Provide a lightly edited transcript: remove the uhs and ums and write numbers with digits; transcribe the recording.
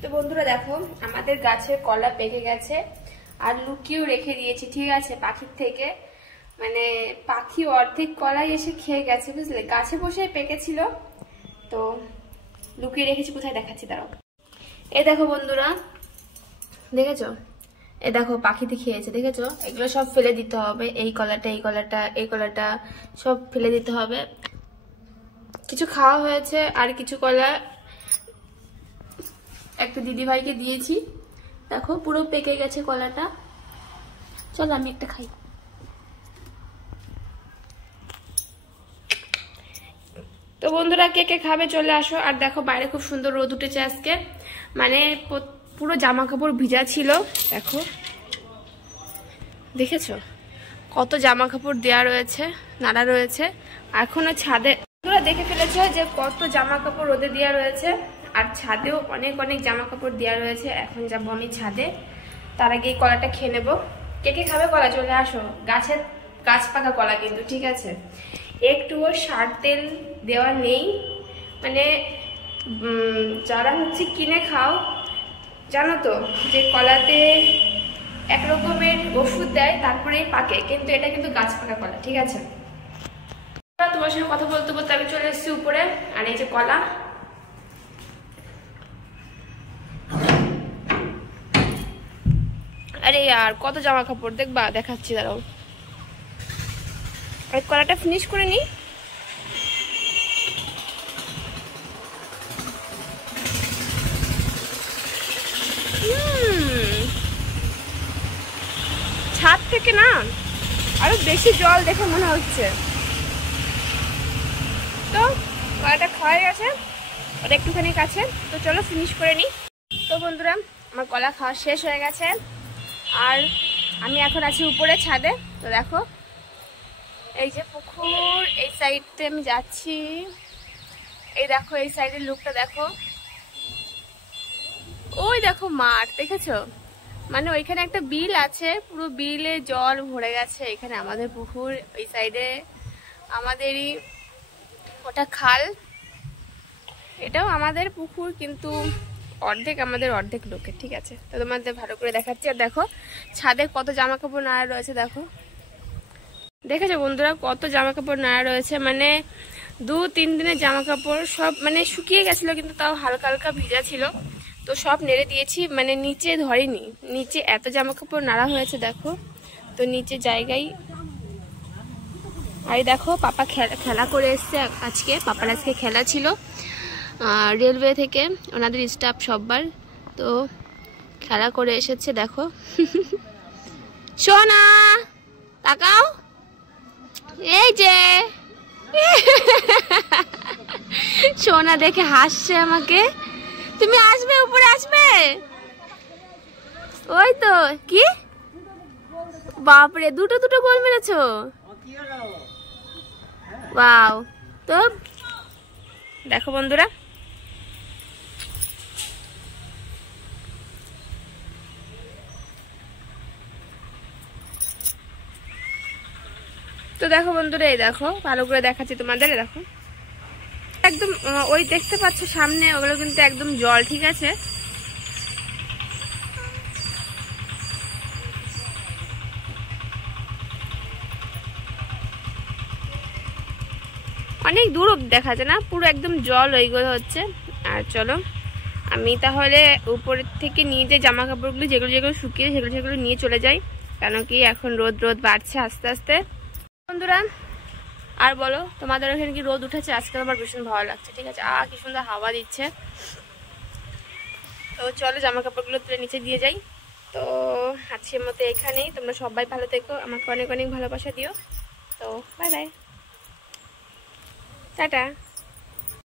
তো বন্ধুরা দেখো আমাদের গাছের কলা পেকে গেছে আর লুকিয়েও রেখে দিয়েছি, ঠিক আছে, পাখির থেকে। মানে পাখি অর্ধেক কলাই এসে খেয়ে গেছে, বুঝলে, গাছে বসে পেকেছিল তো লুকিয়ে রেখেছি। কোথায় দেখাচ্ছি দাঁড়াও। এই দেখো বন্ধুরা, দেখেছো, এই দেখো পাখিতে খেয়েছে, দেখেছো। এগুলো সব ফেলে দিতে হবে, এই কলাটা এই কলাটা এই কলাটা সব ফেলে দিতে হবে। কিছু খাওয়া হয়েছে আর কিছু কলা একটা দিদি ভাইকে দিয়েছি। দেখো পুরো পেকে গেছে কলাটা। চলো আমি একটা খাই। তো বন্ধুরা কে কে খাবে চলে আসো। আর দেখো বাইরে খুব সুন্দর রোদ উঠেছে আজকে, মানে পুরো জামা কাপড় ভিজা ছিল। দেখো দেখেছো কত জামা কাপড় দেওয়া রয়েছে, নাড়া রয়েছে। এখনো ছাদে তোমরা দেখে ফেলেছো যে কত জামা কাপড় রোদে দেওয়া রয়েছে, আর ছাদেও অনেক অনেক জামা কাপড় দেওয়া রয়েছে। এখন যাবো আমি ছাদে, তার আগে এই কলাটা খেয়ে নেবো। কে কে খাবে কলা চলে আসো। গাছ পাকা কলা কিন্তু, ঠিক আছে, একটুও সার তেল দেওয়া নেই। মানে যারা হচ্ছে কিনে খাও জানো তো যে কলাতে এক রকমের ওষুধ দেয় তারপরেই পাকে, কিন্তু এটা কিন্তু গাছ পাকা কলা, ঠিক আছে। তোমার সঙ্গে কথা বলতে বলতে আমি চলে এসেছি উপরে। আর এই যে কলা, আরে আর কত জামা কাপড় দেখবা, দেখাচ্ছি দাঁড়াও। এই কলাটা ফিনিশ করে নি। ছাদ থেকে না আরো বেশি জল দেখে মনে হচ্ছে। তো কলাটা খাওয়া গেছে, ওটা একটুখানি কাছে, তো চলো ফিনিশ করে নি। তো বন্ধুরা আমার কলা খাওয়া শেষ হয়ে গেছে আর আমি এখন আছি উপরে ছাদে। তো দেখো এই যে পুকুর, এই সাইডতে আমি যাচ্ছি। এই দেখো এই সাইডের লুকটা দেখো, ওই দেখো মাঠ, দেখেছো। মানে ওইখানে একটা বিল আছে, পুরো বিলে জল ভরে গেছে। এখানে আমাদের পুকুর, ওই সাইডে আমাদেরই ওটা খাল, এটাও আমাদের পুকুর, কিন্তু অর্ধেক আমাদের অর্ধেক লোকের, ঠিক আছে। তো তোমাদের ভালো করে দেখাচ্ছি। আর দেখো ছাদে কত জামা কাপড় নাড়া রয়েছে, দেখো দেখেছো বন্ধুরা কত জামা কাপড় নাড়া রয়েছে। মানে 2-3 দিনের জামা কাপড় সব মানে শুকিয়ে গেছিল, কিন্তু তাও হালকা হালকা ভিজা ছিল, তো সব নেড়ে দিয়েছি। মানে নিচে ধরেনি, নিচে এত জামা কাপড় নাড়া হয়েছে দেখো, তো নিচে জায়গায়। আর দেখো পাপা খেলা করে এসছে আজকে, পাপার আজকে খেলা ছিল রেলওয়ে থেকে, ওনাদের স্টাফ সববার, তো খেলা করে এসেছে। দেখো সোনা তাকাও, এই যে সোনা দেখে হাসছে আমাকে। তুমি আসবে, উপরে আসবে? ওই তো কি বাপরে, দুটো দুটো গোল মেরেছো, ওয়াও। তো দেখো বন্ধুরা এই দেখো ভালো করে দেখাচ্ছি তোমাদের। দেখো একদম ওই দেখতে পাচ্ছ সামনে, ওগুলো কিন্তু একদম জল, ঠিক আছে। অনেক দূর দেখা যায় না, পুরো একদম জল ওইগুলো হচ্ছে। আর চলো আমি তাহলে উপরের থেকে নিয়ে যাই জামা কাপড়গুলো, যেগুলো যেগুলো শুকিয়ে সেগুলো নিয়ে চলে যাই, কেন কি এখন রোদ বাড়ছে আস্তে আস্তে। বন্ধুরা আর বলো, তোমাদের ওখানে কি রোদ উঠেছে? আজকে আমার ভীষণ ভালো লাগছে, ঠিক আছে। কি সুন্দর হাওয়া দিচ্ছে। তো চলো জামা কাপড়গুলো তুলে নিচে দিয়ে যাই। তো আজকের মতো এখানেই, তোমরা সবাই ভালো থেকো, আমাকে অনেক অনেক ভালোবাসা দিও। তো বাই বাই, টাটা।